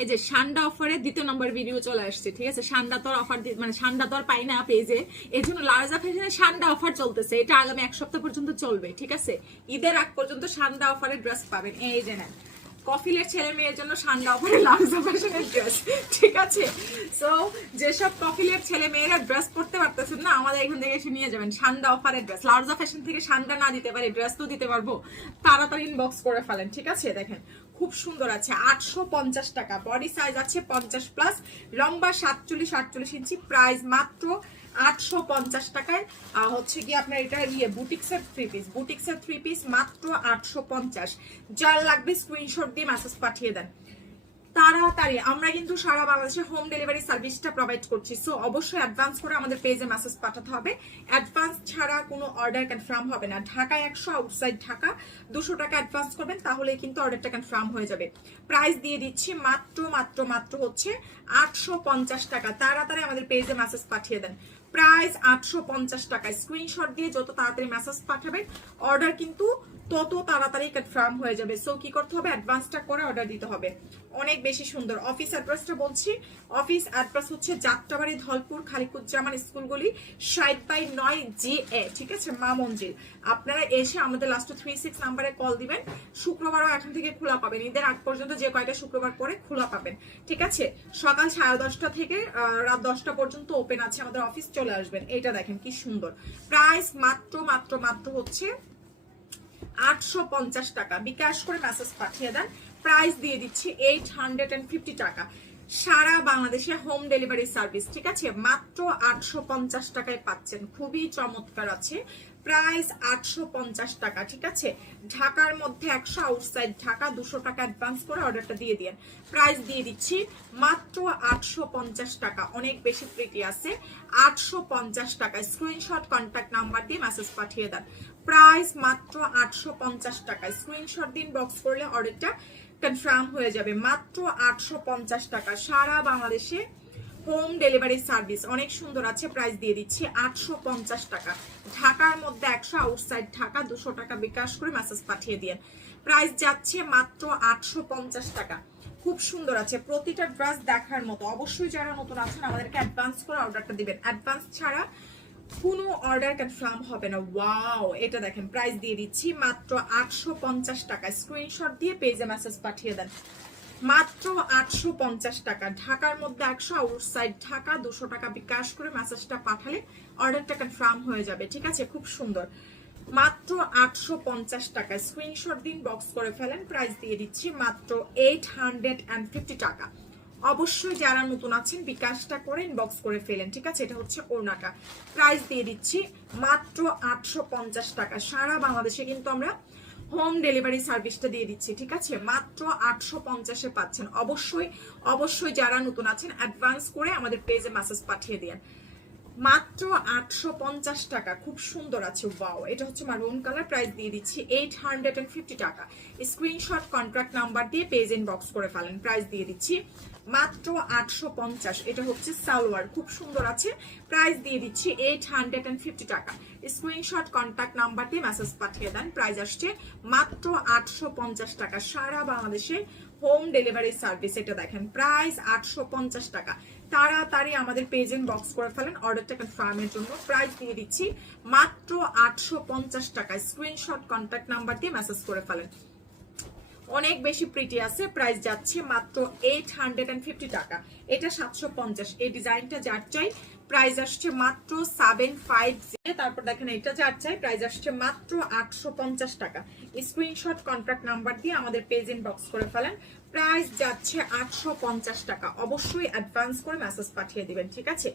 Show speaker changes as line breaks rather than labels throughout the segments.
এই যে সান্ডা অফারে দ্বিতীয় নম্বর ভিডিও চলে আসছে, ঠিক আছে? সান্ডা তোর অফার মানে সান্ডা তোর পাই না পেজে এই জন্য লার্জা ফ্যাশনে সান্ডা অফার চলতেছে। এটা আগামী এক সপ্তাহ পর্যন্ত চলবে, ঠিক আছে? ঈদের আগ পর্যন্ত সান্ডা অফারে ড্রেস পাবেন। এই যে নেন। কফিলের ছেলে মেয়ের জন্য সান্ডা অফারে লার্জা ফ্যাশনের ড্রেস ঠিক আছে? সো যেসব কফিলের ছেলে মেয়েরা ড্রেস পরতে পারতেছেন না, আমাদের এখান থেকে এসে নিয়ে যাবেন। সান্ডা অফারের ড্রেস লার্জা ফ্যাশন থেকে সান্ডা না দিতে পারি ড্রেস তো দিতে পারব। তাড়াতাড়ি ইনবক্স করে ফেলেন, ঠিক আছে? দেখেন, খুব সুন্দর আছে, আটশো পঞ্চাশ টাকা। বডি সাইজ আছে পঞ্চাশ প্লাস লম্বা সাতচল্লিশ আটচল্লিশ ইঞ্চি প্রাইস মাত্র আটশো পঞ্চাশ টাকায়। হচ্ছে কি আপনার এটা ইয়ে বুটিক্সের থ্রি পিস বুটিক্সের থ্রি পিস মাত্র আটশো পঞ্চাশ। যার লাগবে স্ক্রিনশট দিয়ে মেসেজ পাঠিয়ে দেন। তাড়াতাড়ি। আমরা কিন্তু সারা বাংলাদেশে হোম ডেলিভারি সার্ভিসটা প্রোভাইড করছি। সো অবশ্যই অ্যাডভান্স করে আমাদের পেজে মেসেজ পাঠাতে হবে। অ্যাডভান্স ছাড়া কোনো অর্ডার কনফার্ম হবে না। ঢাকায় একশো আউটসাইড ঢাকা। দুশো টাকা অ্যাডভান্স করবেন তাহলে কিন্তু অর্ডারটা কনফার্ম হয়ে যাবে। প্রাইস দিয়ে দিচ্ছি মাত্র মাত্র মাত্র হচ্ছে আটশো পঞ্চাশ টাকা। তাড়াতাড়ি আমাদের পেজে মেসেজ পাঠিয়ে দেন। প্রাইস আটশো পঞ্চাশ টাকা স্ক্রিনশট দিয়ে যত তাড়াতাড়ি মেসেজ পাঠাবেন অর্ডার কিন্তু তত তাড়াতাড়ি কনফার্ম হয়ে যাবে। সো কি করতে হবে? অ্যাডভান্সটা করে অর্ডার দিতে হবে। অনেক বেশি সুন্দর। অফিস অ্যাড্রেসটা বলছি। অফিস অ্যাড্রেস হচ্ছে যাত্রাবাড়ি ধলপুর খালিকুজ্জামান স্কুলগুলি ষাট বাই নয় জি এ, ঠিক আছে? মা মঞ্জিল। আপনারা এসে আমাদের লাস্ট থ্রি সিক্স নাম্বারে কল দিবেন। শুক্রবারও এখন থেকে খোলা পাবেন। ঈদের আগ পর্যন্ত যে কয়টা শুক্রবার পরে খোলা পাবেন। ঠিক আছে? সকাল সাড়ে দশটা থেকে রাত দশটা পর্যন্ত ওপেন আছে। আমাদের অফিস চলে আসবেন। এটা দেখেন কি সুন্দর। প্রাইস মাত্র মাত্র মাত্র হচ্ছে আটশো পঞ্চাশ টাকা। বিকাশ করে মেসেজ পাঠিয়ে দেন। প্রাইস দিয়ে দিচ্ছি এইট হান্ড্রেড অ্যান্ড ফিফটি টাকা। সারা বাংলাদেশে হোম ডেলিভারি সার্ভিস ঠিক আছে? মাত্র আটশো পঞ্চাশ টাকায় পাচ্ছেন। খুবই চমৎকার আছে। প্রাইস আটশো পঞ্চাশ টাকা, ঠিক আছে? ঢাকার মধ্যে একশো আউটসাইড ঢাকা দুশো টাকা অ্যাডভান্স করে অর্ডারটা দিয়ে দিন প্রাইস দিয়ে দিচ্ছি মাত্র আটশো পঞ্চাশ টাকা। অনেক বেশি প্রিটি আছে। আটশো পঞ্চাশ টাকা স্ক্রিনশট কন্ট্যাক্ট নাম্বার দিয়ে মেসেজ পাঠিয়ে দেন। প্রাইস মাত্র আটশো পঞ্চাশ টাকা। স্ক্রিনশট দিন বক্স করলে অর্ডারটা কনফার্ম হয়ে যাবে। মাত্র আটশো পঞ্চাশ টাকা। সারা বাংলাদেশে হোম ডেলিভারি সার্ভিস অনেক সুন্দর আছে প্রাইস দিয়ে দিচ্ছি আটশো পঞ্চাশ টাকা। ঢাকার মধ্যে একশো আউটসাইড ঢাকা দুশো টাকা বিকাশ করে মেসেজ পাঠিয়ে দিয়ে প্রাইস যাচ্ছে মাত্র আটশো পঞ্চাশ টাকা। খুব সুন্দর আছে। প্রতিটা ড্রেস দেখার মতো। অবশ্যই যারা নতুন আছেন, আমাদেরকে অ্যাডভান্স করে অর্ডারটা দিবেন। অ্যাডভান্স ছাড়া কোনো অর্ডার কনফার্ম হবে না। ওয়াও এটা দেখেন প্রাইস দিয়ে দিচ্ছি মাত্র আটশো পঞ্চাশ টাকা। স্ক্রিনশট দিয়ে পেজে মেসেজ পাঠিয়ে দেন। মাত্র আটশো পঞ্চাশ টাকা। ঢাকার মধ্যে একশো আউটসাইড ঢাকা, দুশো টাকা বিকাশ করে মেসেজটা পাঠালে অর্ডারটা কনফার্ম হয়ে যাবে। ঠিক আছে? খুব সুন্দর। মাত্র আটশো পঞ্চাশ টাকা। স্ক্রিনশট দিন বক্স করে ফেলেন। প্রাইস দিয়ে দিচ্ছি মাত্র এইট হান্ড্রেড অ্যান্ড ফিফটি টাকা। অবশ্যই যারা নতুন আছেন, বিকাশটা করে ইনবক্স করে ফেলেন, ঠিক আছে? এটা হচ্ছে ওড়নাটা। প্রাইস দিয়ে দিচ্ছি মাত্র আটশো পঞ্চাশ টাকা। সারা বাংলাদেশে কিন্তু আমরা হোম ডেলিভারি সার্ভিসটা দিয়ে দিচ্ছি, ঠিক আছে? মাত্র আটশো পঞ্চাশে পাচ্ছেন। অবশ্যই অবশ্যই যারা নতুন আছেন অ্যাডভান্স করে আমাদের পেজে মেসেজ পাঠিয়ে দেন। মাত্র আটশো পঞ্চাশ টাকা। খুব সুন্দর আছে ওয়াও এটা হচ্ছে মারুন কালার প্রাইস দিয়ে দিচ্ছি এইট হান্ড্রেড ফিফটি টাকা। স্ক্রিনশট কন্ট্রাক্ট নাম্বার দিয়ে পেজ ইনবক্স করে ফেলেন। প্রাইস দিয়ে দিচ্ছি মাত্র আটশো পঞ্চাশ। এটা হচ্ছে সালোয়ার। খুব সুন্দর আছে। প্রাইস দিয়ে দিচ্ছি এইট হান্ড্রেড অ্যান্ড ফিফটি টাকা। স্ক্রিনশট কন্ট্যাক্ট নাম্বার দিয়ে মেসেজ পাঠিয়ে দেন। প্রাইস আসছে মাত্র আটশো পঞ্চাশ টাকা। সারা বাংলাদেশে হোম ডেলিভারি সার্ভিস। এটা দেখেন, প্রাইস আটশো পঞ্চাশ টাকা। তাড়াতাড়ি আমাদের পেজ বক্স করে ফেলেন অর্ডারটা কনফার্মের জন্য। প্রাইস দিয়ে দিচ্ছি মাত্র আটশো পঞ্চাশ টাকা। স্ক্রিনশট কন্ট্যাক্ট নাম্বার দিয়ে মেসেজ করে ফেলেন। অনেক বেশি প্রিটি আছে। প্রাইস যাচ্ছে মাত্র এইট হান্ড্রেড অ্যান্ড ফিফটি টাকা। এটা সাতশো পঞ্চাশ। এই ডিজাইনটা যার চাই প্রাইস আসছে মাত্র সেভেন ফাইভ তারপর দেখেন এটা যার চাই প্রাইস আসছে মাত্র আটশো পঞ্চাশ টাকা। স্ক্রিনশট কন্ট্যাক্ট নাম্বার দিয়ে আমাদের পেজ বক্স করে ফেলেন। প্রাইস যাচ্ছে আটশো পঞ্চাশ টাকা। অবশ্যই অ্যাডভান্স করে মেসেজ পাঠিয়ে দিবেন, ঠিক আছে?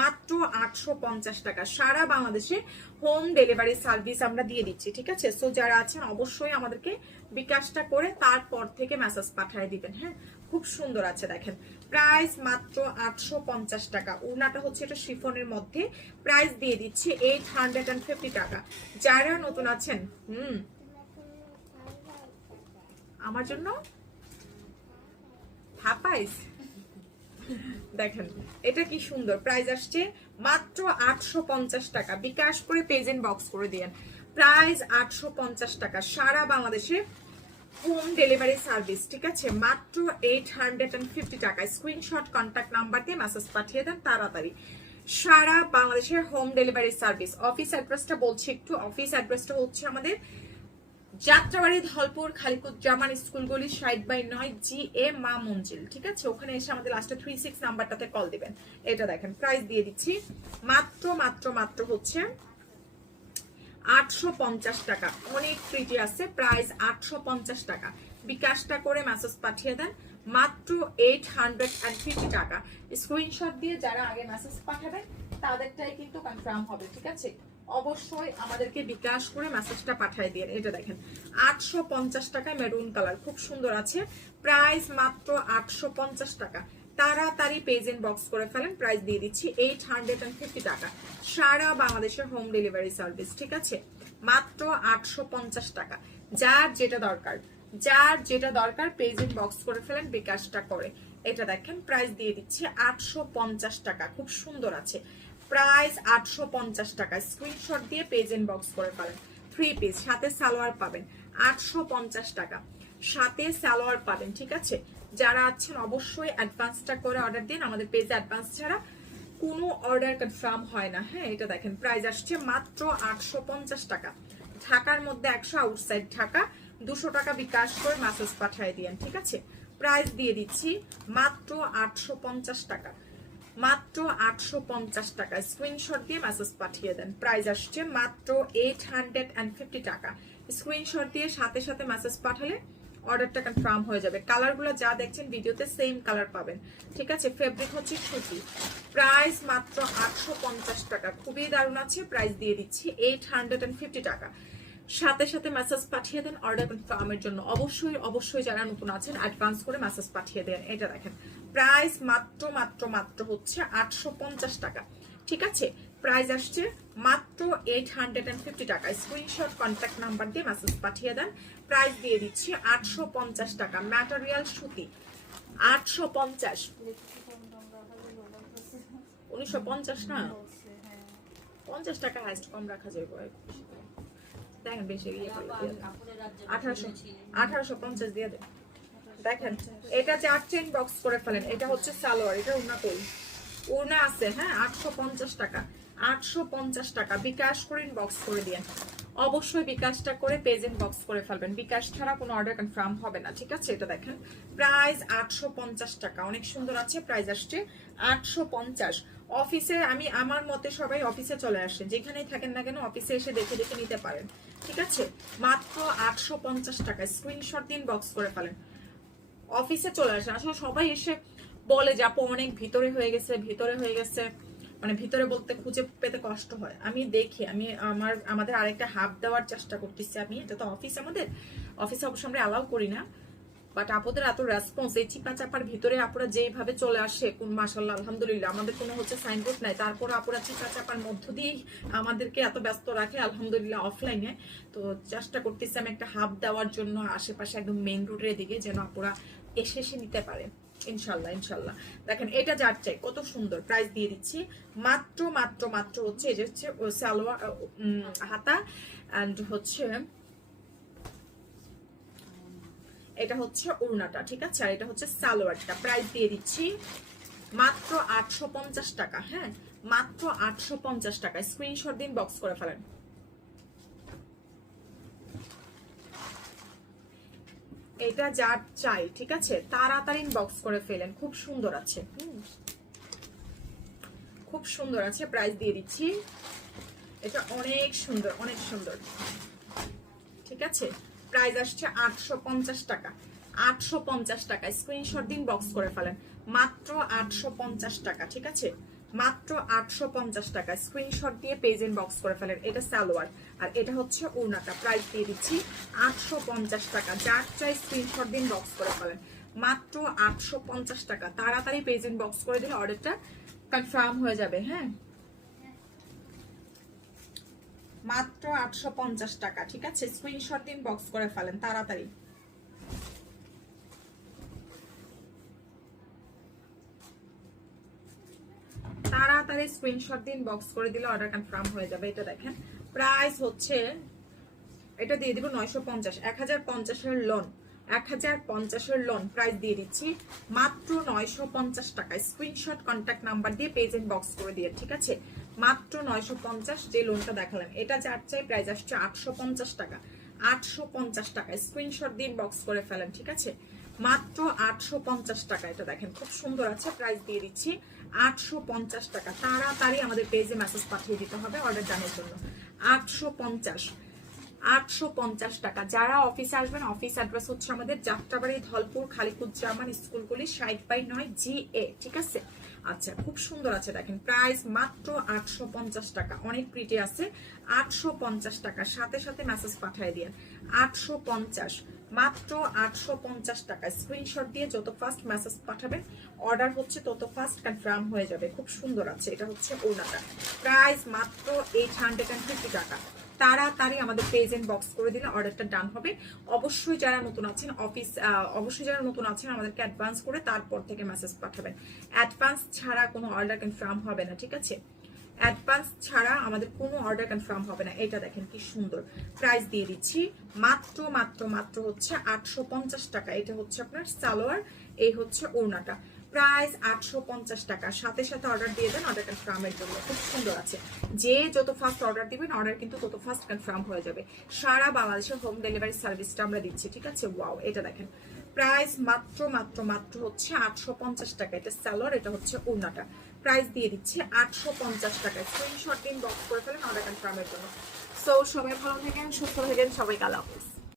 মাত্র আটশো পঞ্চাশ টাকা। সারা বাংলাদেশে হোম ডেলিভারি সার্ভিস আমরা দিয়ে দিচ্ছি, ঠিক আছে? সো যারা আছেন, অবশ্যই আমাদেরকে বিকাশটা করে তারপর থেকে মেসেজ পাঠিয়ে দিবেন হ্যাঁ? খুব সুন্দর আছে, দেখেন। প্রাইস মাত্র আটশো পঞ্চাশ টাকা। উনাটা হচ্ছে এটা শিফনের মধ্যে। প্রাইস দিয়ে দিচ্ছে এইট হান্ড্রেড টাকা। যারা নতুন আছেন, হুম? আমার জন্য হাপাইস দেখেন, এটা কি সুন্দর। প্রাইস আসছে মাত্র আটশো পঞ্চাশ টাকা। বিকাশ করে পেজেন্ট বক্স করে দিয়েন। প্রাইস আটশো পঞ্চাশ টাকা। সারা বাংলাদেশে হোম ডেলিভারি সার্ভিস ঠিক আছে? মাত্র এইট হান্ড্রেড অ্যান্ড ফিফটি টাকা। স্ক্রিনশট কন্ট্যাক্ট নাম্বার দিয়ে মেসেজ পাঠিয়ে দেন তাড়াতাড়ি। সারা বাংলাদেশের হোম ডেলিভারি সার্ভিস অফিস অ্যাড্রেসটা বলছি একটু। অফিস অ্যাড্রেসটা হচ্ছে আমাদের যাত্রাবাড়ি ধলপুর খালিকুজ্জামান স্কুলগুলি সাইড বাই নয় জি এ মা মঞ্জিল, ঠিক আছে? ওখানে এসে আমাদের লাস্টে থ্রি সিক্স নাম্বারটাতে কল দিবেন। এটা দেখেন প্রাইস দিয়ে দিচ্ছি। মাত্র মাত্র মাত্র হচ্ছে আটশো পঞ্চাশ টাকা। অনেক প্রিটি আছে প্রাইস আটশো পঞ্চাশ টাকা। বিকাশটা করে মেসেজ পাঠিয়ে দেন। মাত্র এইট হান্ড্রেড অ্যান্ড ফিফটি টাকা। স্ক্রিনশট দিয়ে যারা আগে মেসেজ পাঠাবেন, তাদেরটাই কিন্তু কনফার্ম হবে, ঠিক আছে? অবশ্যই আমাদেরকে বিকাশ করে মেসেজটা পাঠিয়ে দিয়ে এটা দেখেন, আটশো পঞ্চাশ টাকায় মেরুন কালার খুব সুন্দর আছে। প্রাইস মাত্র আটশো পঞ্চাশ টাকা। তাড়াতাড়ি পেজ ইন বক্স করে ফেলেন প্রাইস দিয়ে দিচ্ছি এইট হান্ড্রেড অ্যান্ড ফিফটি টাকা। সারা বাংলাদেশের হোম ডেলিভারি সার্ভিস ঠিক আছে? মাত্র আটশো পঞ্চাশ টাকা। যার যেটা দরকার, যার যেটা দরকার পেজ ইন বক্স করে ফেলেন, বিকাশটা করে। এটা দেখেন প্রাইস দিয়ে দিচ্ছি আটশো পঞ্চাশ টাকা। খুব সুন্দর আছে। প্রাইস আটশো পঞ্চাশ টাকা। স্ক্রিনশট দিয়ে পেজ ইন বক্স করে ফেলেন। থ্রি পিস সাথে সালোয়ার পাবেন। আটশো পঞ্চাশ টাকা। সাথে সালোয়ার পাবেন, ঠিক আছে? যারা আছেন, অবশ্যই অ্যাডভান্সটা করে অর্ডার দিন। আমাদের পেজে অ্যাডভান্স ছাড়া কোনো অর্ডার কনফার্ম হয় না। হ্যাঁ এটা দেখেন প্রাইস আসছে মাত্র আটশো পঞ্চাশ টাকা। ঢাকার মধ্যে একশো আউটসাইড ঢাকা। দুশো টাকা বিকাশ করে মেসেজ পাঠিয়ে দিয়েন, ঠিক আছে? প্রাইস দিয়ে দিচ্ছি মাত্র আটশো পঞ্চাশ টাকা। মাত্র আটশো পঞ্চাশ টাকা। স্ক্রিনশট দিয়ে মেসেজ পাঠিয়ে দেন। প্রাইস আসছে মাত্র এইট হান্ড্রেড অ্যান্ড ফিফটি টাকা। স্ক্রিনশট দিয়ে সাথে সাথে মেসেজ পাঠালে অর্ডারটা কনফার্ম হয়ে যাবে। কালারগুলো যা দেখছেন ভিডিওতে সেম কালার পাবেন। ঠিক আছে? ফেব্রিক হচ্ছে সুতি। প্রাইস মাত্র আটশো পঞ্চাশ টাকা। খুবই দারুণ আছে। প্রাইস দিয়ে দিচ্ছি এইট টাকা। সাথে সাথে মেসেজ পাঠিয়ে দেন অর্ডার কনফার্মের জন্য। অবশ্যই অবশ্যই যারা নতুন আছেন অ্যাডভান্স করে মেসেজ পাঠিয়ে দেন। এটা দেখেন প্রাইস মাত্র মাত্র মাত্র হচ্ছে আটশো পঞ্চাশ টাকা। ঠিক আছে? প্রাইস আসছে মাত্র এইট হান্ড্রেড অ্যান্ড ফিফটি টাকা। স্ক্রিনশট কন্ট্যাক্ট নাম্বার দিয়ে মেসেজ পাঠিয়ে দেন। প্রাইস দিয়ে দিচ্ছি আটশো পঞ্চাশ টাকা। ম্যাটেরিয়াল সুতি। আটশো পঞ্চাশ। উনিশশো পঞ্চাশ না? পঞ্চাশ টাকা হাইস্ট কম রাখা যাবে। দেখেন বেশি ইয়ে। আঠারোশো আঠারোশো পঞ্চাশ দিয়ে দেন দেখেন এটা চার চেন বক্স করে ফেলেন এটা হচ্ছে সালোয়ার এটা উনা কই? উনা আছে হ্যাঁ আটশো পঞ্চাশ টাকা আটশো পঞ্চাশ টাকা। বিকাশ করে বক্স করে দিয়ে অবশ্যই বিকাশটা করে পেজেন্ট বক্স করে ফেলবেন। বিকাশ ছাড়া কোনো অর্ডার কনফার্ম হবে না, ঠিক আছে? এটা দেখেন প্রাইস আটশো পঞ্চাশ টাকা। অনেক সুন্দর আছে প্রাইস আসছে আটশো পঞ্চাশ। অফিসে আমি, আমার মতে সবাই অফিসে চলে আসেন, যেখানেই থাকেন না কেন অফিসে এসে দেখে দেখে নিতে পারেন, ঠিক আছে? মাত্র আটশো পঞ্চাশ টাকা স্ক্রিনশট দিন বক্স করে ফেলেন। অফিসে চলে আসেন। আসলে সবাই এসে বলে যে, আপু, অনেক ভিতরে হয়ে গেছে, ভিতরে হয়ে গেছে। মানে ভিতরে বলতে খুঁজে পেতে কষ্ট হয়। আমি দেখি, আমি আমার, আমাদের আরেকটা হাফ দেওয়ার চেষ্টা করতেছি আমি। এটা তো অফিস আমাদের। অফিসে অবশ্য আমরা অ্যালাউ করি না। বাট আপুদের এত রেসপন্স এই চিপা চাপার ভিতরে আপুরা যেইভাবে চলে আসে, কোন মাসাল্লাহ আলহামদুলিল্লাহ, আমাদের কোনো হচ্ছে সাইনবোর্ড নাই। তারপর আপুরা চিপা চাপার মধ্য দিয়েই আমাদেরকে এত ব্যস্ত রাখে, আলহামদুলিল্লাহ অফলাইনে তো চেষ্টা করতেছি আমি একটা হাব দেওয়ার জন্য আশেপাশে একদম মেন রোডের দিকে যেন আপুরা এসে এসে নিতে পারে। ইনশাল্লাহ ইনশাল্লাহ। দেখেন, এটা যার চাই, কত সুন্দর প্রাইস দিয়ে দিচ্ছি। মাত্র মাত্র মাত্র হচ্ছে যে হচ্ছে, ও, সালোয়ার হাতা অ্যান্ড হচ্ছে এটা হচ্ছে ওড়নাটা, ঠিক আছে? আর এটা হচ্ছে সালোয়ারটা। প্রাইস দিয়ে দিচ্ছি মাত্র আটশো পঞ্চাশ টাকা হ্যাঁ? মাত্র আটশো পঞ্চাশ টাকা। স্ক্রিনশট দিন বক্স করে ফেলেন। এটা যার চাই, ঠিক আছে? তাড়াতাড়ি বক্স করে ফেলেন। খুব সুন্দর আছে। খুব সুন্দর আছে প্রাইস দিয়ে দিচ্ছি। এটা অনেক সুন্দর অনেক সুন্দর। ঠিক আছে? প্রাইস আসছে আটশো পঞ্চাশ টাকা। আটশো পঞ্চাশ টাকা। স্ক্রিনশট দিন বক্স করে ফেলেন। মাত্র আটশো পঞ্চাশ টাকা, ঠিক আছে? মাত্র আটশো পঞ্চাশ টাকা। স্ক্রিনশট দিয়ে পেজ বক্স করে ফেলেন। এটা সালোয়ার। আর এটা হচ্ছে উনাটা প্রাইস দিয়ে দিচ্ছি আটশো পঞ্চাশ টাকা। যার চাই স্ক্রিনশট দিন বক্স করে ফেলেন। মাত্র আটশো পঞ্চাশ টাকা। তাড়াতাড়ি পেজ বক্স করে দিলে অর্ডারটা কনফার্ম হয়ে যাবে হ্যাঁ? মাত্র আটশো পঞ্চাশ টাকা, ঠিক আছে? স্ক্রিনশট দিন বক্স করে ফেলেন, তাড়াতাড়ি। তাড়াতাড়ি স্ক্রিনশট দিন বক্স করে দিলে অর্ডার কনফার্ম হয়ে যাবে, এটা দেখেন। প্রাইস হচ্ছে, এটা দিয়ে দিব নয়শো পঞ্চাশ, এক হাজার লোন এক হাজার পঞ্চাশের লোন প্রাইস দিয়ে দিচ্ছি, মাত্র নয়শো পঞ্চাশ টাকায়। স্ক্রিনশট কন্ট্যাক্ট নাম্বার দিয়ে পেজ এন্ড বক্স করে দিয়ে, ঠিক আছে? মাত্র নয়শো পঞ্চাশ যে লোনটা দেখালাম, এটা যার চাই প্রাইস আসছে আটশো পঞ্চাশ টাকা। আটশো পঞ্চাশ টাকায় স্ক্রিনশট দিয়ে বক্স করে ফেলেন, ঠিক আছে? মাত্র আটশো পঞ্চাশ টাকা। এটা দেখেন, খুব সুন্দর আছে প্রাইস দিয়ে দিচ্ছি আটশো পঞ্চাশ টাকা। তাড়াতাড়ি আমাদের পেজে মেসেজ পাঠিয়ে দিতে হবে অর্ডার জানার জন্য। আটশো পঞ্চাশ আটশো পঞ্চাশ টাকা। যারা অফিসে আসবেন অফিস অ্যাড্রেস হচ্ছে আমাদের যাত্রাবাড়ি, ধলপুর খালিকুজ্জামান স্কুলগুলি ষাট বাই নয় জি এ ঠিক আছে? আচ্ছা খুব সুন্দর আছে, দেখেন প্রাইস মাত্র আটশো পঞ্চাশ টাকা। অনেক প্রিটি আছে। আটশো পঞ্চাশ টাকা। সাথে সাথে মেসেজ পাঠিয়ে দিন আটশো পঞ্চাশ মাত্র আটশো পঞ্চাশ টাকা। স্ক্রিনশট দিয়ে যত ফাস্ট মেসেজ পাঠাবেন অর্ডার হচ্ছে তত ফাস্ট কনফার্ম হয়ে যাবে। খুব সুন্দর আছে, এটা হচ্ছে ওনাটা প্রাইস মাত্র এইট হান্ড্রেড অ্যান্ড ফিফটি টাকা। তাড়াতাড়ি আমাদের এন্ড বক্স করে দিলে অর্ডারটা ডান হবে। অবশ্যই যারা নতুন আছেন অফিস অবশ্যই যারা নতুন আছেন, আমাদেরকে অ্যাডভান্স করে তারপর থেকে মেসেজ পাঠাবেন। অ্যাডভান্স ছাড়া কোনো অর্ডার কনফার্ম হবে না, ঠিক আছে? অ্যাডভান্স ছাড়া আমাদের কোনো অর্ডার কনফার্ম হবে না। এটা দেখেন কি সুন্দর। প্রাইস দিয়ে দিচ্ছি। মাত্র মাত্র মাত্র হচ্ছে আটশো পঞ্চাশ টাকা। এটা হচ্ছে আপনার সালোয়ার, এই হচ্ছে ওড়নাটা। প্রাইস আটশো পঞ্চাশ টাকা। সাথে সাথে অর্ডার দিয়ে দেন অর্ডার কনফার্মের জন্য। খুব সুন্দর আছে। যে যত ফাস্ট অর্ডার দিবেন অর্ডার কিন্তু তত ফাস্ট কনফার্ম হয়ে যাবে। সারা বাংলাদেশের হোম ডেলিভারি সার্ভিসটা আমরা দিচ্ছি, ঠিক আছে? ওয়াও এটা দেখেন। প্রাইস মাত্র মাত্র মাত্র হচ্ছে আটশো পঞ্চাশ টাকা। এটা স্যালোর এটা হচ্ছে উন্নাটা প্রাইস দিয়ে দিচ্ছি আটশো পঞ্চাশ টাকায়। স্ক্রিনশট দিন বক্স করে ফেলেন অর্ডার কনফার্মের জন্য। সো সবাই ভালো থাকেন, সুস্থ থাকেন সবাই কালা হাফেজ।